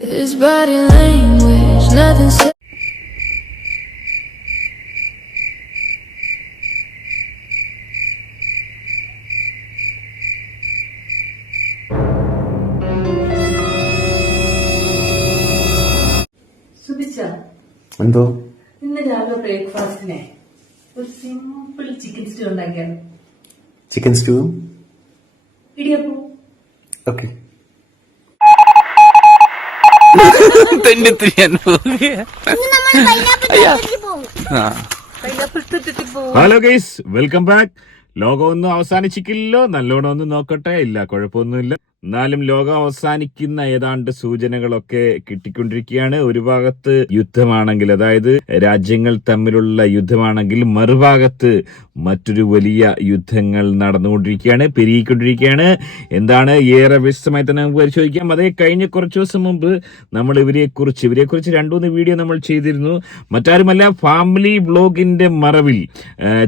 His body language, nothing said. എന്തോ ഇന്ന് രാവിലെ ബ്രേക്ക്ഫാസ്റ്റിനെ ഒരു സിമ്പിൾ ചിക്കൻ സ്റ്റൂ ഉണ്ടാക്കിയാണ്. ചിക്കൻ സ്റ്റൂവും ഇടിയപ്പൂ. Okay. Hello guys, welcome back. ലോകമൊന്നും അവസാനിച്ചിട്ടില്ലല്ലോ, നല്ലോണം ഒന്നും നോക്കട്ടെ. ഇല്ല, കുഴപ്പമൊന്നുമില്ല. എന്നാലും ലോകം അവസാനിക്കുന്ന ഏതാണ്ട് സൂചനകളൊക്കെ കിട്ടിക്കൊണ്ടിരിക്കുകയാണ്. ഒരു ഭാഗത്ത് യുദ്ധമാണെങ്കിൽ, അതായത് രാജ്യങ്ങൾ തമ്മിലുള്ള യുദ്ധമാണെങ്കിൽ, മറുഭാഗത്ത് മറ്റൊരു വലിയ യുദ്ധങ്ങൾ നടന്നുകൊണ്ടിരിക്കുകയാണ്, പെരുകിക്കൊണ്ടിരിക്കുകയാണ്. എന്താണ് ഏറെ വിശദമായി തന്നെ നമുക്ക് പരിശോധിക്കാം. അതേ കഴിഞ്ഞ കുറച്ചു ദിവസം മുമ്പ് നമ്മൾ ഇവരെക്കുറിച്ച് രണ്ടുമൂന്ന് വീഡിയോ നമ്മൾ ചെയ്തിരുന്നു. മറ്റാരുമല്ല, ഫാമിലി വ്ലോഗിന്റെ മറവിൽ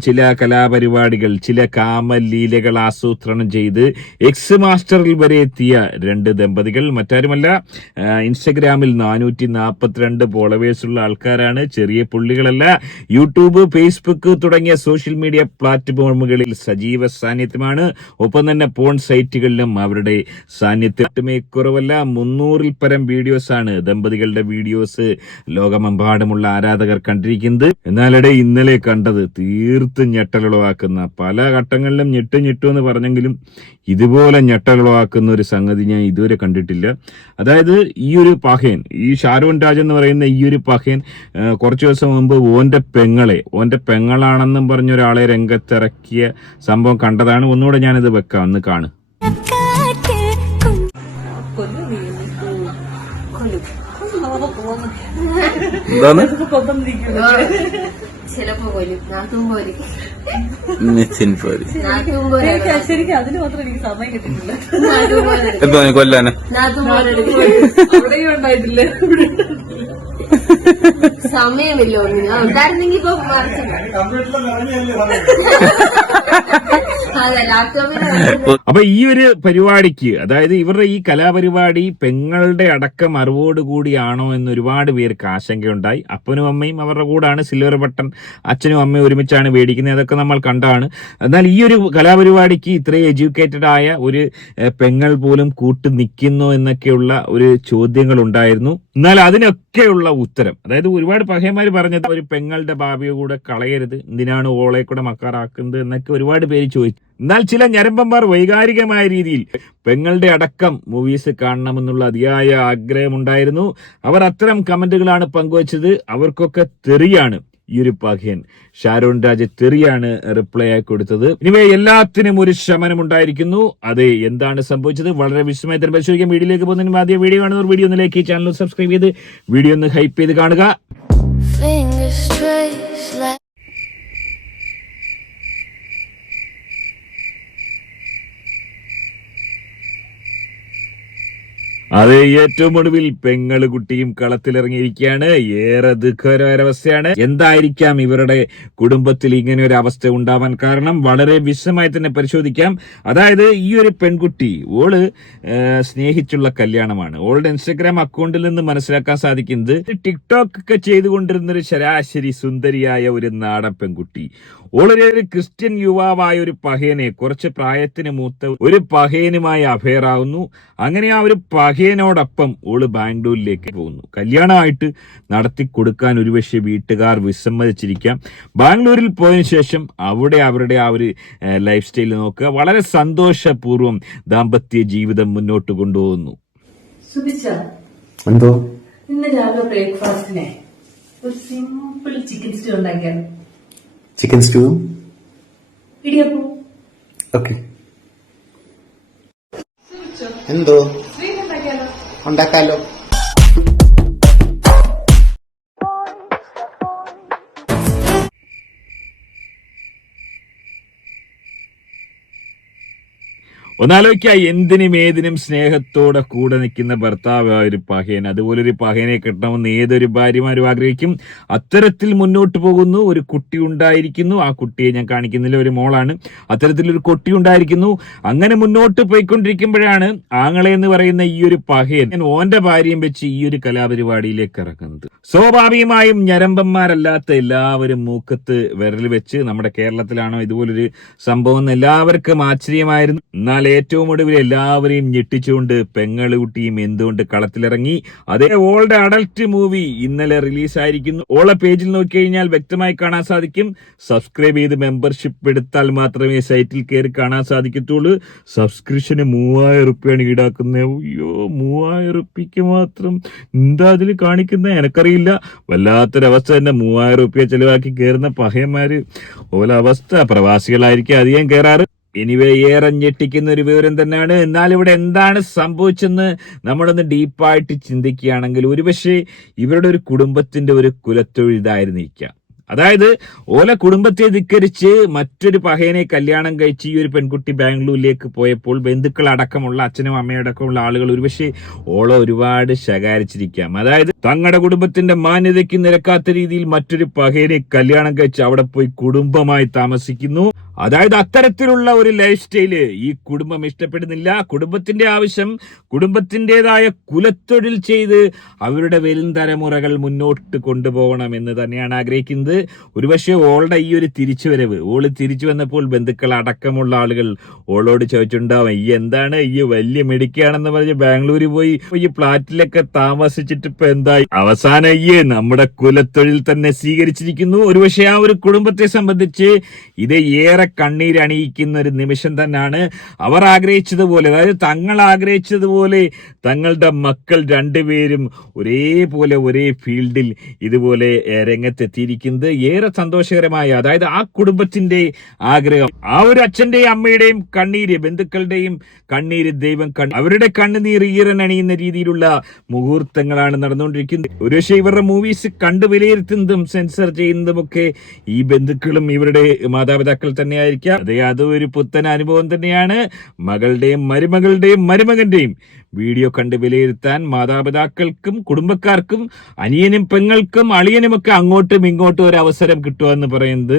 ചില കലാപരിപാടികൾ, ചില കാമലീലകൾ ആസൂത്രണം ചെയ്ത് എക്സ് മാസ്റ്ററിൽ വരെ എത്തിയ രണ്ട് ദമ്പതികൾ. മറ്റാരുമല്ല, ഇൻസ്റ്റഗ്രാമിൽ 442 ഫോളോവേഴ്സുള്ള ആൾക്കാരാണ്. ചെറിയ പുള്ളികളല്ല. യൂട്യൂബ്, ഫേസ്ബുക്ക് തുടങ്ങിയ സോഷ്യൽ മീഡിയ പ്ലാറ്റ്ഫോമുകളിൽ സജീവ സാന്നിധ്യമാണ്. ഒപ്പം തന്നെ പോൺ സൈറ്റുകളിലും അവരുടെ സാന്നിധ്യമേ കുറവല്ല. 300-ൽ പരം വീഡിയോസാണ്, ദമ്പതികളുടെ വീഡിയോസ് ലോകമെമ്പാടുമുള്ള ആരാധകർ കണ്ടിരിക്കുന്നത്. എന്നാലിടെ ഇന്നലെ കണ്ടത് തീർത്തും ഞെട്ടലുളവാക്കുന്ന, പല ഘട്ടങ്ങളിലും ഞെട്ടു എന്ന് പറഞ്ഞെങ്കിലും ഇതുപോലെ ഞെട്ടലുളവാക്കുന്ന ഒരു സംഗതി ഞാൻ ഇതുവരെ കണ്ടിട്ടില്ല. അതായത് ഈ ഒരു പഹയൻ, ഈ ഷാരോൺ രാജ് എന്ന് പറയുന്ന ഈ ഒരു പഹയൻ കുറച്ചു ദിവസം മുമ്പ് ഓന്റെ പെങ്ങളാണെന്നും പറഞ്ഞ ഒരാളെ രംഗത്തിറക്കിയ സംഭവം കണ്ടതാണ്. ഒന്നുകൂടെ ഞാനിത് വെക്കാം, ഒന്ന് കാണു. എന്താണ് ചിലപ്പോ പോലും നാത്തും പോലും ശരിക്കും അതിന് മാത്രം എനിക്ക് സമയം കിട്ടിയിട്ടില്ല. കൊല്ലാന് നാത്തും അവിടെയും ഉണ്ടായിട്ടില്ല. സമയമില്ല ഒന്നിനും. ഉണ്ടായിരുന്നെങ്കിൽ ഇപ്പൊ അപ്പൊ ഈ ഒരു പരിപാടിക്ക്, അതായത് ഇവരുടെ ഈ കലാപരിപാടി പെങ്ങളുടെ അടക്കം അറിവോടുകൂടിയാണോ എന്ന് ഒരുപാട് പേർക്ക് ആശങ്കയുണ്ടായി. അപ്പനും അമ്മയും അവരുടെ കൂടാണ്. സിൽവർ ബട്ടൺ അച്ഛനും അമ്മയും ഒരുമിച്ചാണ് മേടിക്കുന്നത്. അതൊക്കെ നമ്മൾ കണ്ടാണ്. എന്നാൽ ഈ ഒരു കലാപരിപാടിക്ക് ഇത്രയും എഡ്യൂക്കേറ്റഡ് ആയ ഒരു പെങ്ങൾ പോലും കൂട്ടു നിൽക്കുന്നു എന്നൊക്കെയുള്ള ഒരു ചോദ്യങ്ങൾ ഉണ്ടായിരുന്നു. എന്നാൽ അതിനൊക്കെയുള്ള ഉത്തരം, അതായത് ഒരുപാട് പഹയന്മാര് പറഞ്ഞത് ഒരു പെങ്ങളുടെ ഭാവിയെ കൂടെ കളയരുത്, എന്തിനാണ് ഓളെ കൂടെ മക്കാറാക്കുന്നത് എന്നൊക്കെ ഒരുപാട് പേര് ചോദിച്ചു. എന്നാൽ ചില ഞരമ്പന്മാർ വൈകാരികമായ രീതിയിൽ പെങ്ങളുടെ അടക്കം മൂവീസ് കാണണമെന്നുള്ള അതിയായ ആഗ്രഹമുണ്ടായിരുന്നു. അവർ അത്തരം കമന്റുകളാണ് പങ്കുവച്ചത്. അവർക്കൊക്കെ തെറിയാണ് ഈ ഒരു പഹയൻ ഷാരോൺ രാജ് തെറിയാണ് റിപ്ലൈ ആയി കൊടുത്തത്. ഇനിവേ എല്ലാത്തിനും ഒരു ശമനം ഉണ്ടായിരിക്കുന്നു. അതെ, എന്താണ് സംഭവിച്ചത് വളരെ വിശദമായി തന്നെ പരിശോധിക്കാം. വീഡിയോയിലേക്ക് പോകുന്നതിന് ആദ്യം വീഡിയോ കാണുന്നവർ വീഡിയോ ഒന്ന് ലൈക്ക്, ചാനൽ സബ്സ്ക്രൈബ് ചെയ്ത് വീഡിയോ ഒന്ന് ഹൈപ്പ് ചെയ്ത് കാണുക. അത് ഏറ്റവും ഒടുവിൽ പെങ്ങള് കുട്ടിയും കളത്തിലിറങ്ങിയിരിക്കുകയാണ്. ഏറെ ദുഃഖകരവസ്ഥയാണ്. എന്തായിരിക്കാം ഇവരുടെ കുടുംബത്തിൽ ഇങ്ങനെ ഒരു അവസ്ഥ ഉണ്ടാവാൻ കാരണം? വളരെ വിശദമായി തന്നെ പരിശോധിക്കാം. അതായത് ഈ ഒരു പെൺകുട്ടി, ഓള് സ്നേഹിച്ചുള്ള കല്യാണമാണ്. ഓളുടെ ഇൻസ്റ്റഗ്രാം അക്കൗണ്ടിൽ നിന്ന് മനസ്സിലാക്കാൻ സാധിക്കുന്നത് ടിക്ടോക്ക് ഒക്കെ ചെയ്തുകൊണ്ടിരുന്നൊരു ശരാശരി സുന്ദരിയായ ഒരു നാടൻ പെൺകുട്ടി. ഓളൊരു ക്രിസ്ത്യൻ യുവാവായ ഒരു പഹയനെ, കുറച്ച് പ്രായത്തിന് മൂത്ത ഒരു പഹയനുമായി അഫെയറാവുന്നു. അങ്ങനെ ആ ഒരു പഹയനോടൊപ്പം ഓള് ബാംഗ്ലൂരിലേക്ക് പോകുന്നു. കല്യാണമായിട്ട് നടത്തി കൊടുക്കാൻ ഒരുപക്ഷെ വീട്ടുകാർ വിസമ്മതിച്ചിരിക്കാം. ബാംഗ്ലൂരിൽ പോയതിനു ശേഷം അവിടെ അവരുടെ ആ ഒരു ലൈഫ് സ്റ്റൈൽ നോക്കുക. വളരെ സന്തോഷപൂർവ്വം ദാമ്പത്യ ജീവിതം മുന്നോട്ട് കൊണ്ടുപോകുന്നു. എന്തോ ഇന്ന് രാവിലെ ബ്രേക്ക്ഫാസ്റ്റിനെ ഒരു സിമ്പിൾ ചിക്കൻ സ്റ്റൂ ഉണ്ടാക്കിയാണ്. ചിക്കൻ സ്റ്റൂവും ഇടിയപ്പൂ. ഓക്കെ. എന്തോ ഉണ്ടാക്കാലോ. ഒന്നാലോചിക്കുക, എന്തിനും ഏതിനും സ്നേഹത്തോടെ കൂടെ നിൽക്കുന്ന ഭർത്താവ് ഒരു പഹയൻ. അതുപോലൊരു പഹയനെ കിട്ടണമെന്ന് ഏതൊരു ഭാര്യമാരും ആഗ്രഹിക്കും. അത്തരത്തിൽ മുന്നോട്ട് പോകുന്നു. ഒരു കുട്ടി ഉണ്ടായിരിക്കുന്നു. ആ കുട്ടിയെ ഞാൻ കാണിക്കുന്നില്ല, ഒരു മോളാണ്. അത്തരത്തിലൊരു കുട്ടി ഉണ്ടായിരിക്കുന്നു. അങ്ങനെ മുന്നോട്ട് പോയിക്കൊണ്ടിരിക്കുമ്പോഴാണ് ആങ്ങളെ എന്ന് പറയുന്ന ഈ ഒരു പഹയൻ ഓന്റെ ഭാര്യയും വെച്ച് ഈ ഒരു കലാപരിപാടിയിലേക്ക് ഇറങ്ങുന്നത്. സ്വാഭാവികമായും ഞരമ്പന്മാരല്ലാത്ത എല്ലാവരും മൂക്കത്ത് വിരൽ വെച്ച്, നമ്മുടെ കേരളത്തിലാണോ ഇതുപോലൊരു സംഭവം എന്ന് എല്ലാവർക്കും ആശ്ചര്യമായിരുന്നു. എന്നാൽ ഏറ്റവും ഒടുവിൽ എല്ലാവരെയും ഞെട്ടിച്ചുകൊണ്ട് പെങ്ങളുട്ടിയും എന്തുകൊണ്ട് കളത്തിലിറങ്ങി. അതേ ഓളുടെ അഡൽട്ട് മൂവി ഇന്നലെ റിലീസായിരിക്കുന്നു. ഓളെ പേജിൽ നോക്കി കഴിഞ്ഞാൽ വ്യക്തമായി കാണാൻ സാധിക്കും. സബ്സ്ക്രൈബ് ചെയ്ത് മെമ്പർഷിപ്പ് എടുത്താൽ മാത്രമേ സൈറ്റിൽ കയറി കാണാൻ സാധിക്കത്തുള്ളൂ. സബ്സ്ക്രിപ്ഷന് 3000 റുപ്യാണ് ഈടാക്കുന്നത്. അയ്യോ, 3000 റുപ്യക്ക് മാത്രം എന്താ അതിൽ കാണിക്കുന്നത് എനക്കറിയില്ല. വല്ലാത്തൊരവസ്ഥ തന്നെ. 3000 റുപ്യ ചെലവാക്കി കയറുന്ന പഹയന്മാര് ഓല അവസ്ഥ. പ്രവാസികളായിരിക്കും അധികം കയറാറ്. എനിവേ, ഏറെ ഞെട്ടിക്കുന്ന ഒരു വിവരം തന്നെയാണ്. എന്നാൽ ഇവിടെ എന്താണ് സംഭവിച്ചെന്ന് നമ്മളൊന്ന് ഡീപ്പായിട്ട് ചിന്തിക്കുകയാണെങ്കിൽ ഒരുപക്ഷെ ഇവരുടെ ഒരു കുടുംബത്തിന്റെ ഒരു കുലത്തൊഴിൽ ഇതായിരുന്നിരിക്കാം. അതായത് ഓല കുടുംബത്തെ ധിക്കരിച്ച് മറ്റൊരു പഹയനെ കല്യാണം കഴിച്ച് ഈ ഒരു പെൺകുട്ടി ബാംഗ്ലൂരിലേക്ക് പോയപ്പോൾ ബന്ധുക്കൾ അടക്കമുള്ള അച്ഛനും അമ്മയടക്കമുള്ള ആളുകൾ ഒരുപക്ഷെ ഓള ഒരുപാട് ശകാരിച്ചിരിക്കാം. അതായത് തങ്ങളുടെ കുടുംബത്തിന്റെ മാന്യതയ്ക്ക് നിരക്കാത്ത രീതിയിൽ മറ്റൊരു പഹയനെ കല്യാണം കഴിച്ച് അവിടെ പോയി കുടുംബമായി താമസിക്കുന്നു. അതായത് അത്തരത്തിലുള്ള ഒരു ലൈഫ് സ്റ്റൈല് ഈ കുടുംബം ഇഷ്ടപ്പെടുന്നില്ല. കുടുംബത്തിന്റെ ആവശ്യം കുടുംബത്തിൻ്റെതായ കുലത്തൊഴിൽ ചെയ്ത് അവരുടെ വരും തലമുറകൾ മുന്നോട്ട് കൊണ്ടുപോകണം എന്ന് തന്നെയാണ് ആഗ്രഹിക്കുന്നത്. ഒരുപക്ഷെ ഓളുടെ ഈ ഒരു തിരിച്ചുവരവ്, ഓള് തിരിച്ചു വന്നപ്പോൾ ബന്ധുക്കൾ അടക്കമുള്ള ആളുകൾ ഓളോട് ചോദിച്ചിട്ടുണ്ടാവും, ഈ എന്താണ് ഈ വലിയ മെഡിക്കാണെന്ന് പറഞ്ഞ് ബാംഗ്ലൂരിൽ പോയി ഈ ഫ്ലാറ്റിലൊക്കെ താമസിച്ചിട്ട് ഇപ്പൊ എന്തായി? അവസാനം ഈ നമ്മുടെ കുലത്തൊഴിൽ തന്നെ സ്വീകരിച്ചിരിക്കുന്നു. ഒരുപക്ഷെ ആ ഒരു കുടുംബത്തെ സംബന്ധിച്ച് ഇത് ഏറെ കണ്ണീരണിയിക്കുന്ന ഒരു നിമിഷം തന്നെയാണ്. അവർ ആഗ്രഹിച്ചതുപോലെ, അതായത് തങ്ങൾ ആഗ്രഹിച്ചതുപോലെ തങ്ങളുടെ മക്കൾ രണ്ടുപേരും ഒരേപോലെ ഒരേ ഫീൽഡിൽ ഇതുപോലെ രംഗത്തെത്തിയിരിക്കുന്നത് ഏറെ സന്തോഷകരമായ, അതായത് ആ കുടുംബത്തിന്റെ ആഗ്രഹം, ആ ഒരു അച്ഛന്റെയും അമ്മയുടെയും കണ്ണീര്, ബന്ധുക്കളുടെയും കണ്ണീര് ദൈവം അവരുടെ കണ്ണുനീർ ഈറനണിയുന്ന രീതിയിലുള്ള മുഹൂർത്തങ്ങളാണ് നടന്നുകൊണ്ടിരിക്കുന്നത്. ഒരുപക്ഷെ ഇവരുടെ മൂവീസ് കണ്ടു വിലയിരുത്തുന്നതും സെൻസർ ചെയ്യുന്നതുമൊക്കെ ഈ ബന്ധുക്കളും ഇവരുടെ മാതാപിതാക്കൾ തന്നെയായിരിക്കാം. അത് ഒരു പുത്തൻ അനുഭവം തന്നെയാണ്. മകളുടെയും മരുമകളുടെയും മരുമകന്റെയും വീഡിയോ കണ്ട് വിലയിരുത്താൻ മാതാപിതാക്കൾക്കും കുടുംബക്കാർക്കും അനിയനും പെങ്ങൾക്കും അളിയനുമൊക്കെ അങ്ങോട്ടും ഇങ്ങോട്ടും ഒരു അവസരം കിട്ടുക പറയുന്നത്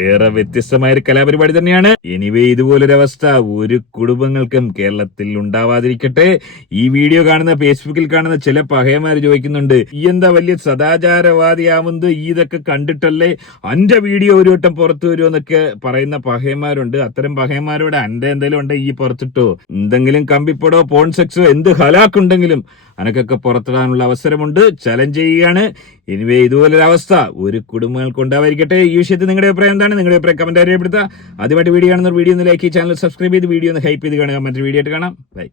ഏറെ വ്യത്യസ്തമായ ഒരു കലാപരിപാടി തന്നെയാണ്. എനിവേ, ഇതുപോലൊരവസ്ഥ ഒരു കുടുംബങ്ങൾക്കും കേരളത്തിൽ ഉണ്ടാവാതിരിക്കട്ടെ. ഈ വീഡിയോ കാണുന്ന, ഫേസ്ബുക്കിൽ കാണുന്ന ചില പഹയന്മാർ ചോദിക്കുന്നുണ്ട്, ഈ എന്താ വലിയ സദാചാരവാദിയാവുന്നത്, ഈ ഇതൊക്കെ കണ്ടിട്ടല്ലേ അന്റെ വീഡിയോ ഒരു വട്ടം പുറത്തു വരുമോ എന്നൊക്കെ പറയുന്ന പഹയന്മാരുണ്ട്. അത്തരം പഹയന്മാരോട് അന്റെ എന്തെങ്കിലും ഉണ്ടെ ഈ പുറത്തിട്ടോ, എന്തെങ്കിലും കമ്പിപ്പടോ പോൺ സെക്സോ എന്ത് ഹലാക്കുണ്ടെങ്കിലും അനക്കൊക്കെ പുറത്തിടാനുള്ള അവസരമുണ്ട്. ചലഞ്ച് ചെയ്യുകയാണ്. എനിവേ, ഇതുപോലൊരവസ്ഥ ഒരു കുടുംബങ്ങൾക്ക് ഉണ്ടാവാതിരിക്കട്ടെ. ഈ വിഷയത്തിൽ നിങ്ങളുടെ അഭിപ്രായം എന്താണ്? നിങ്ങളുടെ അഭിപ്രായം കമന്റ് അറിയപ്പെടുത്തുക. ആദ്യമായിട്ട് വീഡിയോ കാണുന്ന വീഡിയോ ഒന്ന് ലൈക്ക്, ചാനൽ സബ്സ്ക്രൈബ് ചെയ്ത് വീഡിയോ ഒന്ന് ഹൈപ്പ് ചെയ്ത് കാണുക. മറ്റൊരു വീഡിയോ ആയിട്ട് കാണാം. ബൈ.